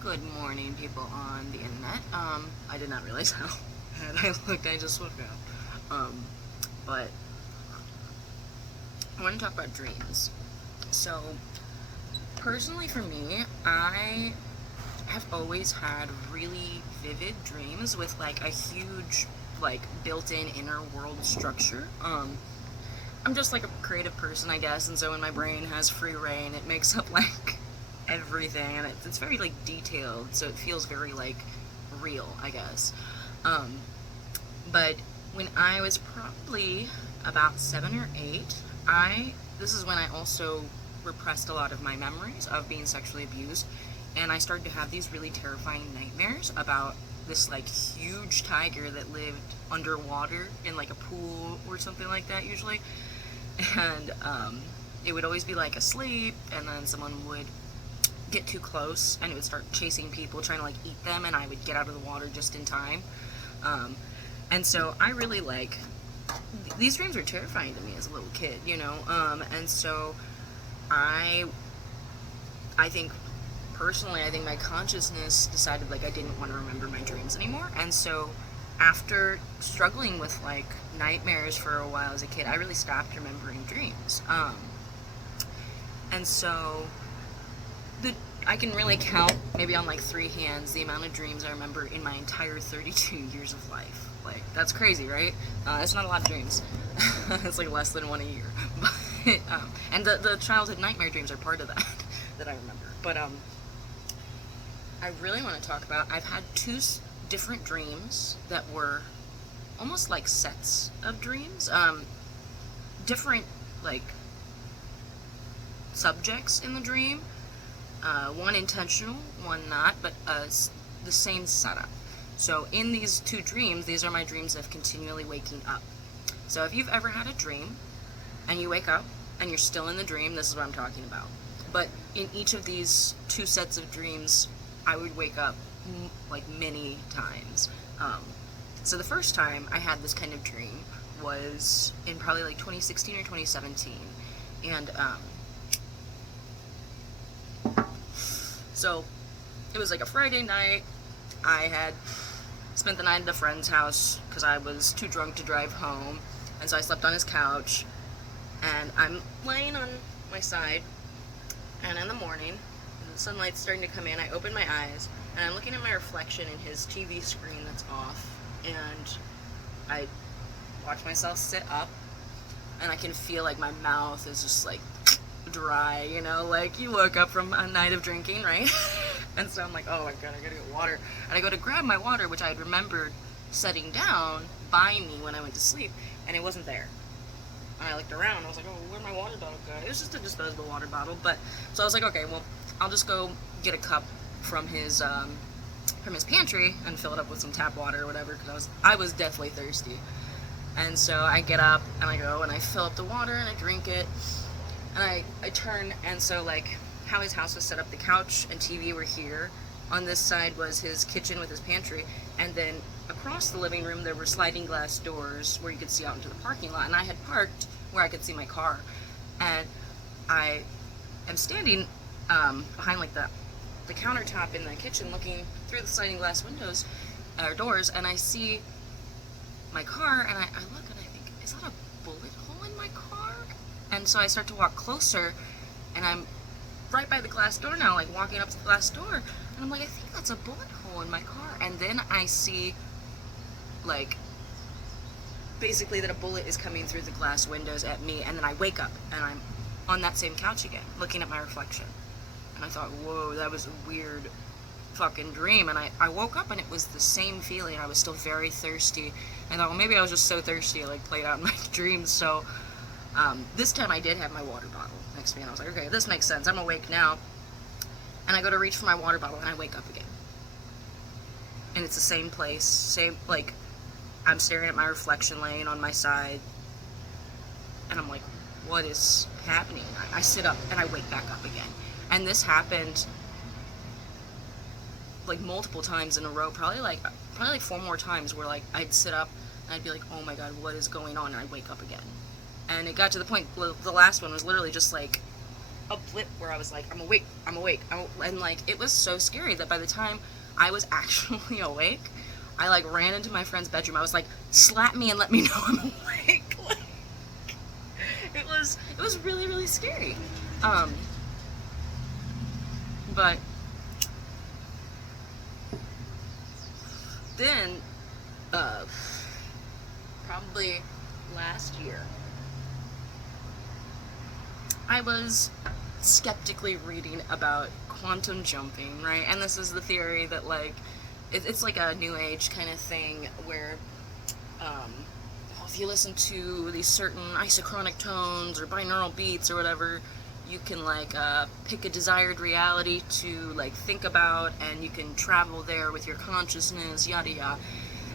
Good morning, people on the internet. I did not realize how bad I looked. I just woke up. But I want to talk about dreams. So, personally, for me, I have always had really vivid dreams with like a huge, like, built-in inner world structure. I'm just like a creative person, I guess, and so when my brain has free reign, it makes up like everything, and it's very like detailed, so it feels very like real, I guess. Um, but when I was probably about 7 or 8, I this is when I also repressed a lot of my memories of being sexually abused, and I started to have these really terrifying nightmares about this like huge tiger that lived underwater in like a pool or something like that usually, and it would always be like asleep, and then someone would get too close and it would start chasing people trying to like eat them, and I would get out of the water just in time. um, and so I really like these dreams were terrifying to me as a little kid, and so i I think personally, I think my consciousness decided like I didn't want to remember my dreams anymore, and so after struggling with like nightmares for a while as a kid, I really stopped remembering dreams. And so the I can really count maybe on like 3 hands the amount of dreams I remember in my entire 32 years of life. Like, that's crazy, right? That's not a lot of dreams. It's like less than one a year. But and the childhood nightmare dreams are part of that that I remember. But I really want to talk about. I've had two different dreams that were almost like sets of dreams. Different like subjects in the dream, one intentional, one not, but the same setup. So in these two dreams, these are my dreams of continually waking up. So if you've ever had a dream and you wake up and you're still in the dream, this is what I'm talking about. But in each of these two sets of dreams, I would wake up like many times. So the first time I had this kind of dream was in probably like 2016 or 2017, and so it was like a Friday night. I had spent the night at a friend's house because I was too drunk to drive home, and so I slept on his couch, and I'm laying on my side, and in the morning, the sunlight's starting to come in, I open my eyes, and I'm looking at my reflection in his TV screen that's off, and I watch myself sit up, and I can feel like my mouth is just like dry, like you woke up from a night of drinking, right? And so I'm like, oh my god, I gotta get water. And I go to grab my water, which I had remembered setting down by me when I went to sleep, and it wasn't there. And I looked around, I was like, oh, where'd my water bottle go? It was just a disposable water bottle, but, so I was like, okay, well, I'll just go get a cup from his pantry and fill it up with some tap water or whatever, because I was deathly thirsty. And so I get up, and I go, and I fill up the water, and I drink it, and I turn, and so like how his house was set up, the couch and TV were here. On this side was his kitchen with his pantry, and then across the living room there were sliding glass doors where you could see out into the parking lot, and I had parked where I could see my car. And I am standing behind like the countertop in the kitchen looking through the sliding glass windows or doors, and I see my car, and I look and I think, is that a bullet hole in my car? And so I start to walk closer, and I'm right by the glass door now, like walking up to the glass door, and I'm like, I think that's a bullet hole in my car. And then I see, like, basically that a bullet is coming through the glass windows at me, and then I wake up, and I'm on that same couch again, looking at my reflection. And I thought, whoa, that was a weird fucking dream. And I woke up, and it was the same feeling. I was still very thirsty. I thought, well, maybe I was just so thirsty, it like played out in my dreams. So this time I did have my water bottle next to me, and I was like, okay, this makes sense. I'm awake now. And I go to reach for my water bottle, and I wake up again. And it's the same place, same, like, I'm staring at my reflection laying on my side, and I'm like, what is happening? I sit up, and I wake back up again. And this happened like multiple times in a row, probably like 4 more times, where like I'd sit up, and I'd be like, oh my god, what is going on? And I'd wake up again. And it got to the point, the last one was literally just like a blip where I was like, I'm awake, and like it was so scary that by the time I was actually awake, I like ran into my friend's bedroom. I was like, slap me and let me know I'm awake. Like, it was really, really scary. But then probably last year, I was skeptically reading about quantum jumping, right? And this is the theory that like it's like a new age kind of thing where if you listen to these certain isochronic tones or binaural beats or whatever, you can like pick a desired reality to like think about, and you can travel there with your consciousness, yada yada.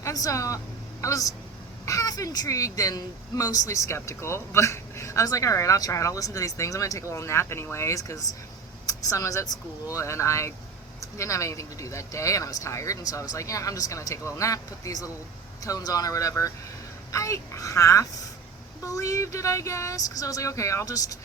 And so I was half intrigued and mostly skeptical, but I was like, all right, I'll try it. I'll listen to these things. I'm gonna take a little nap anyways because son was at school and I didn't have anything to do that day and I was tired, and so I was like, yeah, I'm just gonna take a little nap, put these little tones on or whatever. I half believed it, I guess, because I was like, okay, I'll just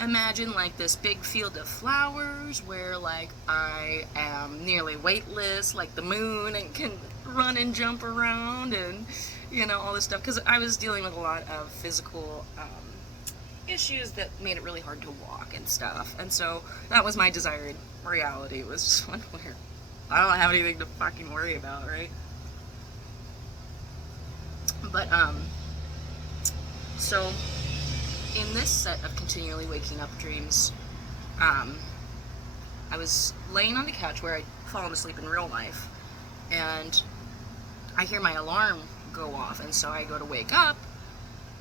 imagine like this big field of flowers where like I am nearly weightless like the moon and can run and jump around and you know all this stuff, because I was dealing with a lot of physical issues that made it really hard to walk and stuff, and so that was my desired reality, was just one where I don't have anything to fucking worry about, right? But so in this set of continually waking up dreams, I was laying on the couch where I'd fallen asleep in real life, and I hear my alarm go off, and so I go to wake up.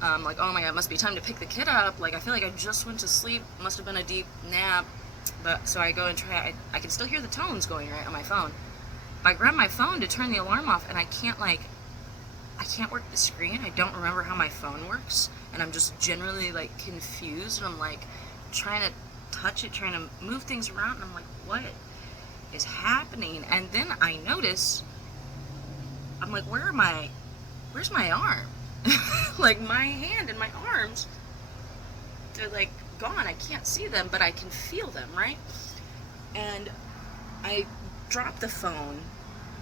Like, oh my god, it must be time to pick the kid up. Like, I feel like I just went to sleep. Must have been a deep nap. But so I go and try. I can still hear the tones going right on my phone. I grab my phone to turn the alarm off, and I can't work the screen. I don't remember how my phone works, and I'm just generally like confused, and I'm like trying to touch it, trying to move things around, and I'm like, what is happening? And then I notice, I'm like, where's my arm? Like my hand and my arms, they're like gone. I can't see them, but I can feel them, right? And I drop the phone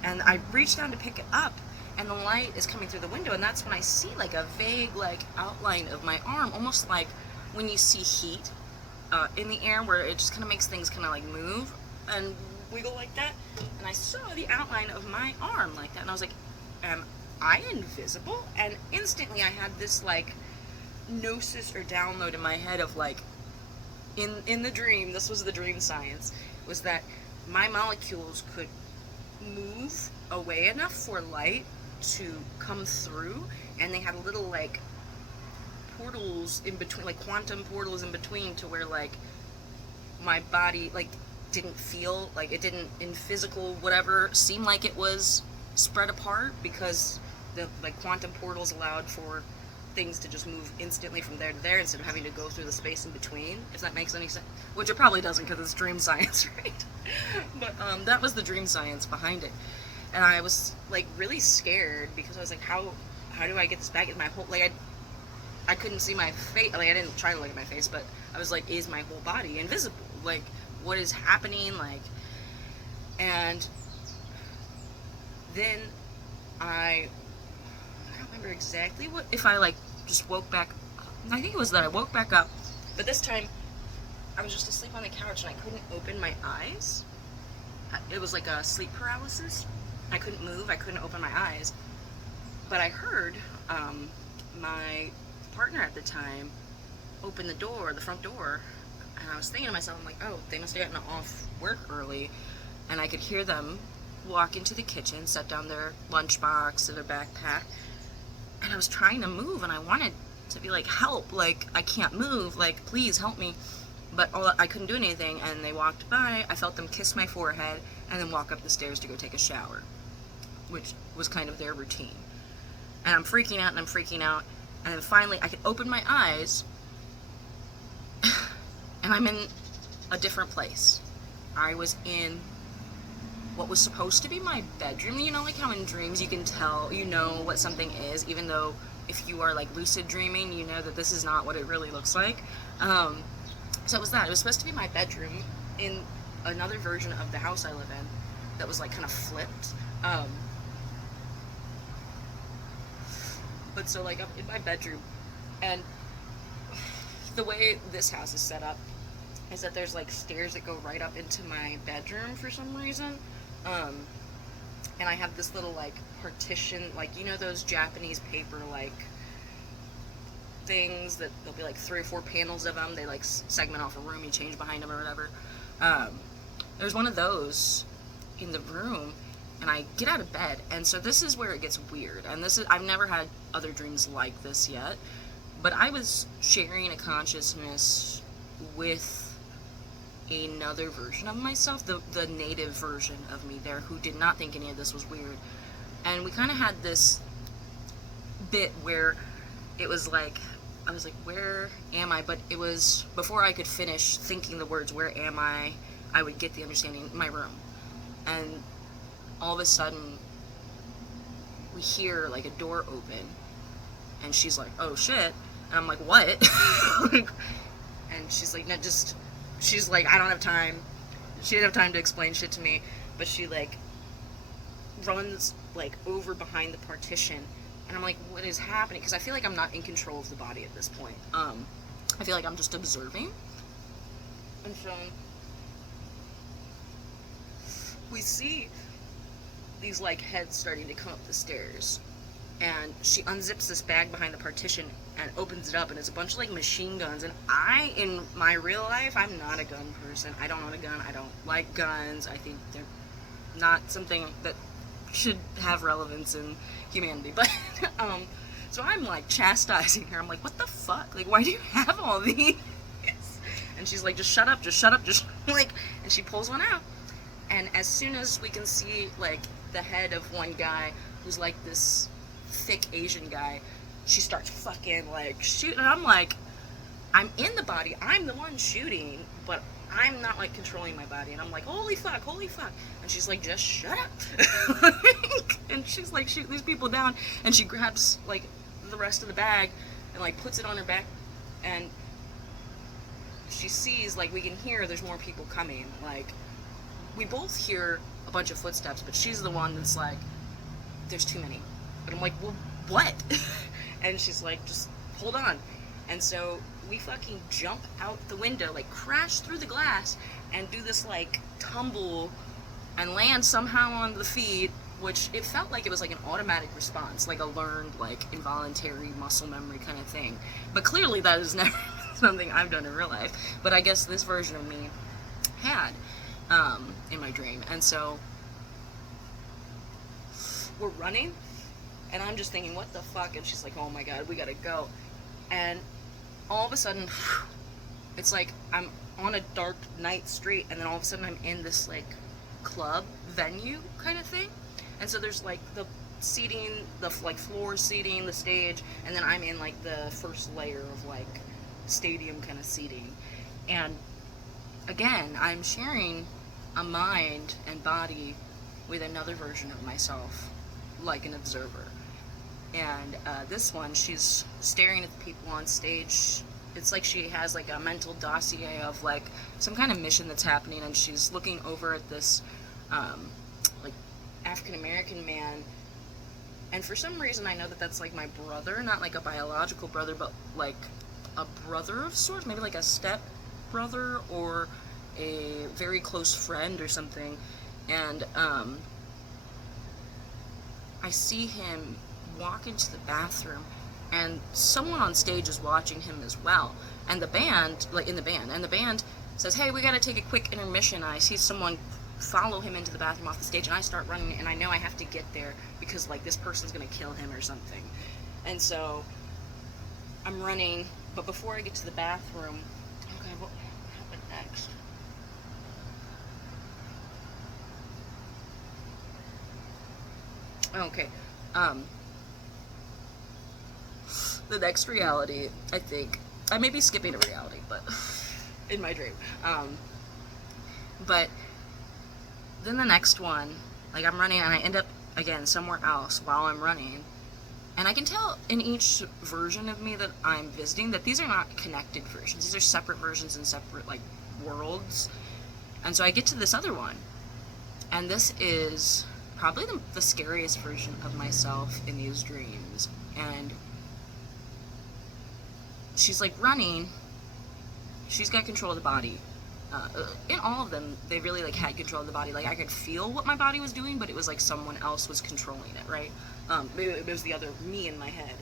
and I reach down to pick it up, and the light is coming through the window, and that's when I see like a vague like outline of my arm, almost like when you see heat in the air, where it just kind of makes things kind of like move and wiggle like that. And I saw the outline of my arm like that, and I was like, am I invisible? And instantly I had this like gnosis or download in my head of like, in the dream, this was the dream science, was that my molecules could move away enough for light to come through, and they had little like portals in between, like quantum portals in between, to where like my body like didn't feel like, it didn't in physical whatever seem like it was spread apart, because the like quantum portals allowed for things to just move instantly from there to there instead of having to go through the space in between, if that makes any sense, which it probably doesn't because it's dream science, right? But that was the dream science behind it, and I was like really scared because I was like, how do I get this back in my whole, like I couldn't see my face, like I didn't try to look at my face, but I was like, is my whole body invisible? Like, what is happening? Like, and then I don't remember exactly what, if I like just woke back up. I think it was that I woke back up, but this time I was just asleep on the couch and I couldn't open my eyes. It was like a sleep paralysis. I couldn't move, I couldn't open my eyes, but I heard my partner at the time open the door, the front door, and I was thinking to myself, I'm like, oh, they must have gotten off work early, and I could hear them walk into the kitchen, set down their lunchbox and their backpack, and I was trying to move, and I wanted to be like, help, like, I can't move, like, please help me, but I couldn't do anything, and they walked by, I felt them kiss my forehead, and then walk up the stairs to go take a shower, which was kind of their routine. And I'm freaking out, and then finally I could open my eyes, and I'm in a different place. I was in what was supposed to be my bedroom. You know, like how in dreams you can tell, you know what something is, even though if you are like lucid dreaming, you know that this is not what it really looks like. So it was that. It was supposed to be my bedroom in another version of the house I live in that was like kind of flipped. But so like I'm in my bedroom, and the way this house is set up is that there's like stairs that go right up into my bedroom for some reason. And I have this little like partition, like, you know, those Japanese paper like things that there'll be like 3 or 4 panels of them. They like segment off a room, you change behind them or whatever. There's one of those in the room, and I get out of bed, and so this is where it gets weird. And this is, I've never had other dreams like this yet, but I was sharing a consciousness with another version of myself, the native version of me there, who did not think any of this was weird. And we kind of had this bit where it was like, I was like, where am I? But it was before I could finish thinking the words, where am I would get the understanding, my room. And all of a sudden, we hear like a door open, and she's like, oh shit. And I'm like, what? And she's like, no, just, she's like, I don't have time. She didn't have time to explain shit to me, but she like runs like over behind the partition, and I'm like, what is happening? Because I feel like I'm not in control of the body at this point. I feel like I'm just observing. And so we see these like heads starting to come up the stairs, and she unzips this bag behind the partition and opens it up, and it's a bunch of like machine guns. And I, in my real life, I'm not a gun person. I don't own a gun. I don't like guns. I think they're not something that should have relevance in humanity. But so I'm like chastising her. I'm like, what the fuck? Like, why do you have all these? And she's like, just shut up, just shut up, just like, and she pulls one out. And as soon as we can see like the head of one guy who's like this thick Asian guy, she starts fucking like shooting. And I'm like, I'm in the body, I'm the one shooting, but I'm not like controlling my body. And I'm like, holy fuck, holy fuck. And she's like, just shut up. And she's like shooting these people down, and she grabs like the rest of the bag and like puts it on her back, and she sees, like, we can hear there's more people coming. Like, we both hear a bunch of footsteps, but she's the one that's like, there's too many. But I'm like, well, what? And she's like, just hold on. And so we fucking jump out the window, like crash through the glass, and do this like tumble and land somehow on the feet, which it felt like it was like an automatic response, like a learned, like involuntary muscle memory kind of thing. But clearly that is never something I've done in real life. But I guess this version of me had in my dream. And so we're running, and I'm just thinking, what the fuck? And she's like, oh my god, we gotta go. And all of a sudden, it's like I'm on a dark night street, and then all of a sudden I'm in this like club venue kind of thing. And so there's like the seating, the like floor seating, the stage, and then I'm in like the first layer of like stadium kind of seating. And again, I'm sharing a mind and body with another version of myself, like an observer. And this one, she's staring at the people on stage. It's like she has like a mental dossier of like some kind of mission that's happening, and she's looking over at this like African-American man. And for some reason I know that that's like my brother, not like a biological brother, but like a brother of sorts, maybe like a step brother or a very close friend or something. And I see him walk into the bathroom, and someone on stage is watching him as well. And the band, like in the band, and the band says, hey, we gotta take a quick intermission. And I see someone follow him into the bathroom off the stage, and I start running, and I know I have to get there because like this person's gonna kill him or something. And so I'm running, but before I get to the bathroom, okay, what happened next? Okay, the next reality, I think, I may be skipping a reality, but in my dream, but then the next one, like I'm running, and I end up again somewhere else while I'm running, And I can tell in each version of me that I'm visiting that these are not connected versions. These are separate versions in separate, like, worlds. And so I get to this other one. And this is probably the scariest version of myself in these dreams. And she's, like, running. She's got control of the body. In all of them, they really, like, had control of the body. Like, I could feel what my body was doing, but it was like someone else was controlling it, right? It was the other me in my head.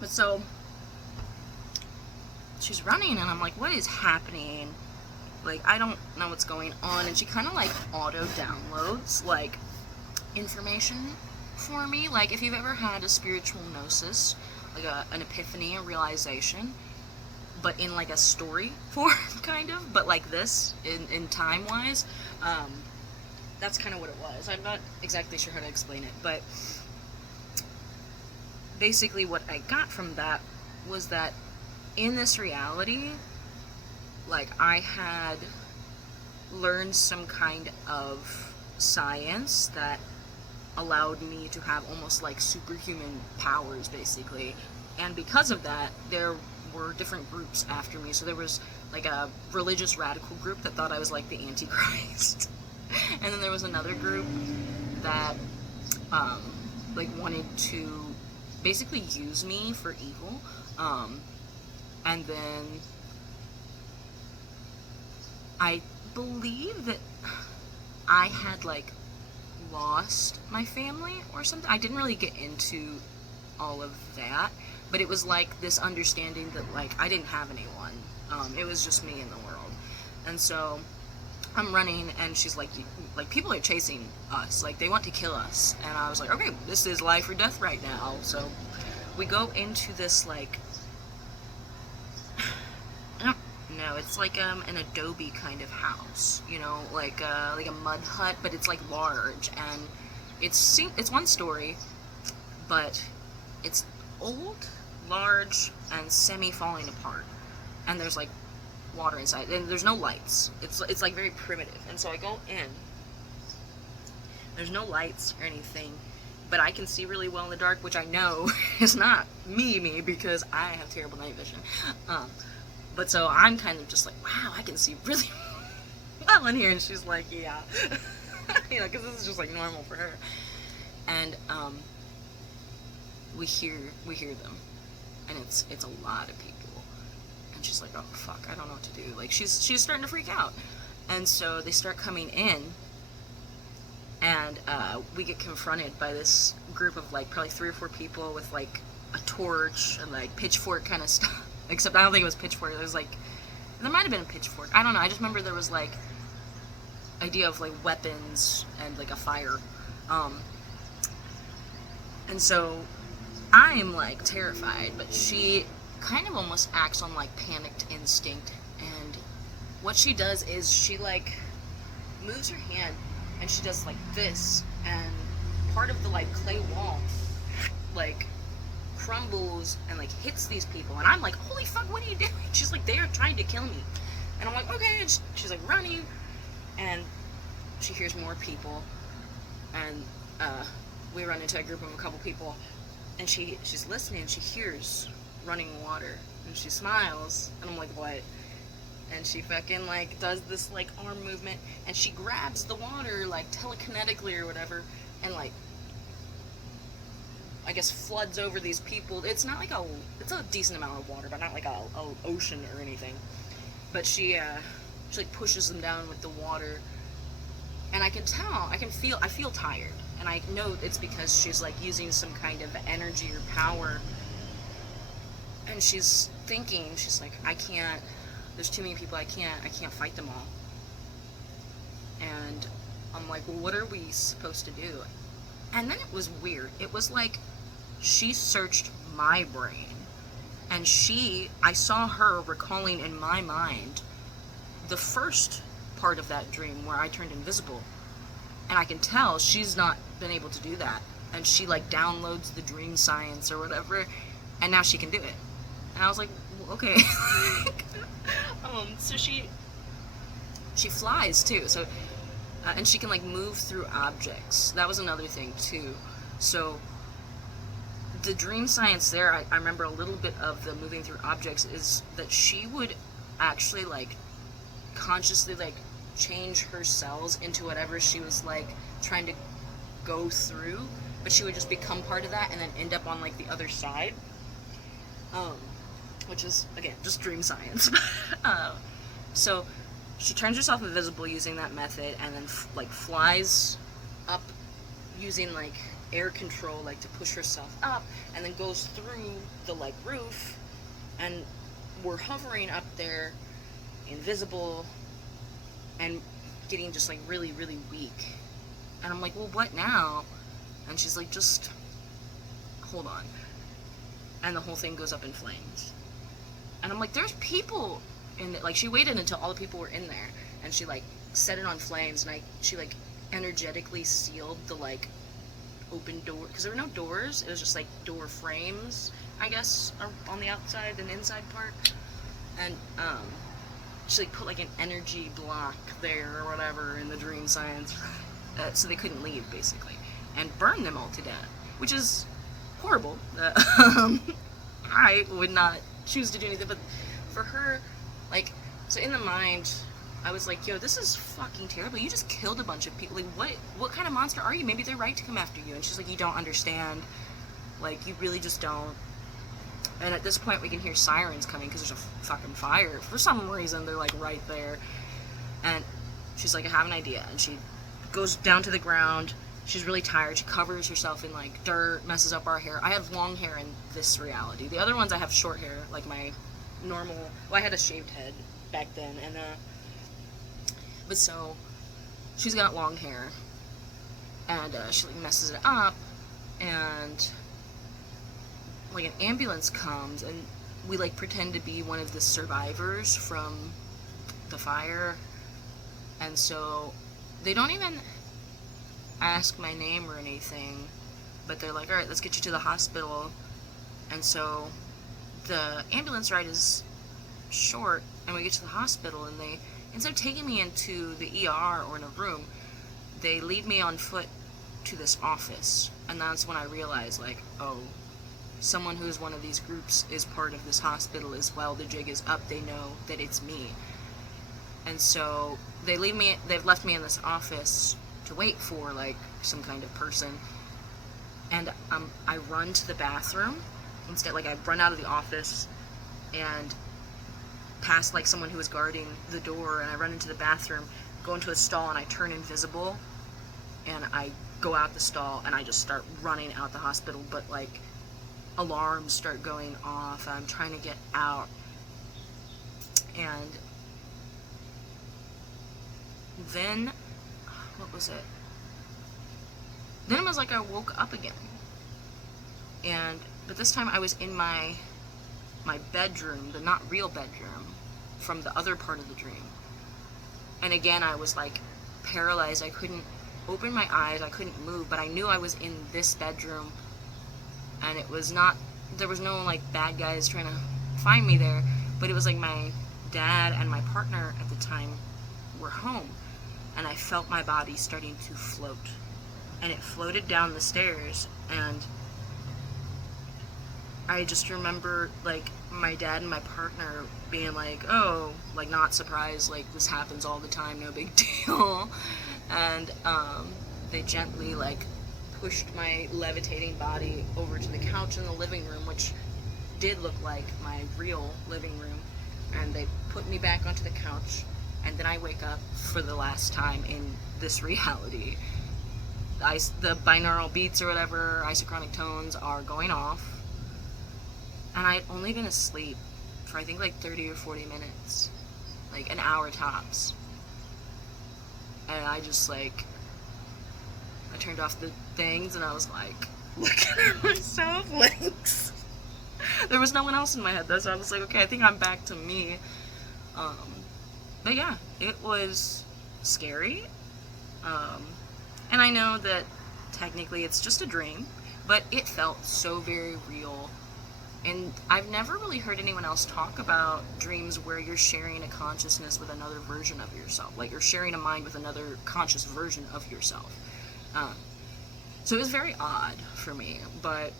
But so, she's running, and I'm like, what is happening? Like, I don't know what's going on. And she kind of, like, auto-downloads, like, information for me. Like, if you've ever had a spiritual gnosis, like an epiphany, a realization, but in, like, a story form, kind of, but like this, in time-wise, that's kind of what it was. I'm not exactly sure how to explain it, but basically what I got from that was that in this reality, like, I had learned some kind of science that allowed me to have almost like superhuman powers, basically. And because of that, there were different groups after me. So there was like a religious radical group that thought I was like the Antichrist. And then there was another group that like wanted to basically use me for evil. And then I believe that I had like lost my family or something. I didn't really get into all of that, but it was like this understanding that like I didn't have anyone. It was just me in the world. And so I'm running, and she's like people are chasing us, like they want to kill us. And I was like, okay, this is life or death right now. So we go into this, like, I don't know, it's like an adobe kind of house, you know, like a mud hut, but it's like large, and it's one story, but it's old, large, and semi falling apart. And there's like water inside, and there's no lights. It's like very primitive. And so I go in. There's no lights or anything, but I can see really well in the dark, which I know is not me because I have terrible night vision. But so I'm kind of just like, wow, I can see really well in here. And she's like, yeah, you know, because this is just like normal for her. And we hear them, and it's a lot of people. And she's like, oh fuck, I don't know what to do. Like she's starting to freak out. And so they start coming in, and we get confronted by this group of like probably 3 or 4 people with like a torch and like pitchfork kind of stuff. Except I don't think it was pitchfork. There was like, there might have been a pitchfork. I don't know. I just remember there was like idea of like weapons and like a fire. And so I'm like terrified, but she kind of almost acts on like panicked instinct. And what she does is she like moves her hand, and she does like this, and part of the like clay wall like crumbles and like hits these people. And I'm like, holy fuck, what are you doing? She's like, they are trying to kill me. And I'm like, okay. And she's like running, and she hears more people, and we run into a group of a couple people, and she's listening, and she hears running water, and she smiles, and I'm like, what? And she fucking like does this like arm movement, and she grabs the water like telekinetically or whatever, and like I guess floods over these people. It's not like it's a decent amount of water, but not like a ocean or anything. But she like pushes them down with the water, and I can feel tired, and I know it's because she's like using some kind of energy or power, and she's thinking, she's like, I can't, there's too many people, I can't fight them all. And I'm like, well, what are we supposed to do? And then it was weird. It was like she searched my brain, and I saw her recalling in my mind the first part of that dream where I turned invisible. And I can tell she's not been able to do that. And she like downloads the dream science or whatever, and now she can do it. And I was like, well, okay. So she flies too. So And she can like move through objects. That was another thing too. So the dream science there, I remember a little bit of the moving through objects, is that she would actually like consciously like change her cells into whatever she was like trying to go through, but she would just become part of that and then end up on like the other side, which is again just dream science. So she turns herself invisible using that method, and then like flies up using like air control, like to push herself up, and then goes through the like roof, and we're hovering up there, invisible, and getting just like really, really weak. And I'm like, well, what now? And she's like, just hold on. And the whole thing goes up in flames. And I'm like, there's people in it. Like, she waited until all the people were in there, and she like set it on flames, and she like energetically sealed the like open door, because there were no doors, it was just like door frames, I guess, on the outside and inside part. And she like put like an energy block there or whatever in the dream science, so they couldn't leave basically, and burn them all to death, which is horrible. I would not choose to do anything, but for her, like, so in the mind, I was like, yo, this is fucking terrible. You just killed a bunch of people. Like, what kind of monster are you? Maybe they're right to come after you. And she's like, you don't understand. Like, you really just don't. And at this point, we can hear sirens coming because there's a fucking fire. For some reason, they're, like, right there. And she's like, I have an idea. And she goes down to the ground. She's really tired. She covers herself in, like, dirt, messes up our hair. I have long hair in this reality. The other ones, I have short hair, like my normal... Well, I had a shaved head back then. And, but so, she's got long hair. And, she, like, messes it up. And... like an ambulance comes, and we like pretend to be one of the survivors from the fire, and so they don't even ask my name or anything, but they're like, alright, let's get you to the hospital. And so the ambulance ride is short, and we get to the hospital, and they, instead of taking me into the ER or in a room, they lead me on foot to this office. And that's when I realized, like, oh, someone who is one of these groups is part of this hospital as well. The jig is up. They know that it's me. And so they've left me in this office to wait for like some kind of person. And I run to the bathroom instead. Like, I run out of the office and past like someone who was guarding the door, and I run into the bathroom, go into a stall, and I turn invisible, and I go out the stall, and I just start running out the hospital. But like, alarms start going off. I'm trying to get out, and then what was it? Then it was like I woke up again, but this time I was in my bedroom, the not real bedroom from the other part of the dream. And again, I was like paralyzed. I couldn't open my eyes, I couldn't move, but I knew I was in this bedroom. And it was not, there was no like bad guys trying to find me there, but it was like my dad and my partner at the time were home, and I felt my body starting to float, and it floated down the stairs. And I just remember like my dad and my partner being like, oh, like not surprised, like this happens all the time, no big deal. And they gently like pushed my levitating body over to the couch in the living room, which did look like my real living room, and they put me back onto the couch. And then I wake up for the last time in this reality. The binaural beats or whatever, isochronic tones are going off, and I'd only been asleep for I think like 30 or 40 minutes, like an hour tops. And I just like, I turned off the things, and I was like looking at myself like there was no one else in my head though, so I was like, okay, I think I'm back to me. But yeah, it was scary, and I know that technically it's just a dream, but it felt so very real, And I've never really heard anyone else talk about dreams where you're sharing a consciousness with another version of yourself. Like you're sharing a mind with another conscious version of yourself. So it was very odd for me. But,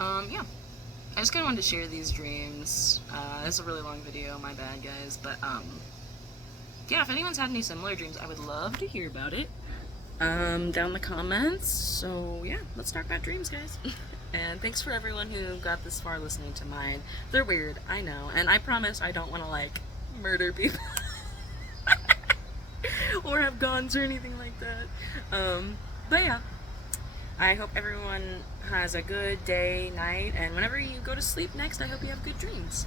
yeah. I just kind of wanted to share these dreams. It's a really long video, my bad, guys. But, yeah, if anyone's had any similar dreams, I would love to hear about it. Down in the comments. So, yeah, let's talk about dreams, guys. And thanks for everyone who got this far listening to mine. They're weird, I know. And I promise I don't want to, like, murder people. Or have guns or anything like that. But yeah. I hope everyone has a good day, night, and whenever you go to sleep next, I hope you have good dreams.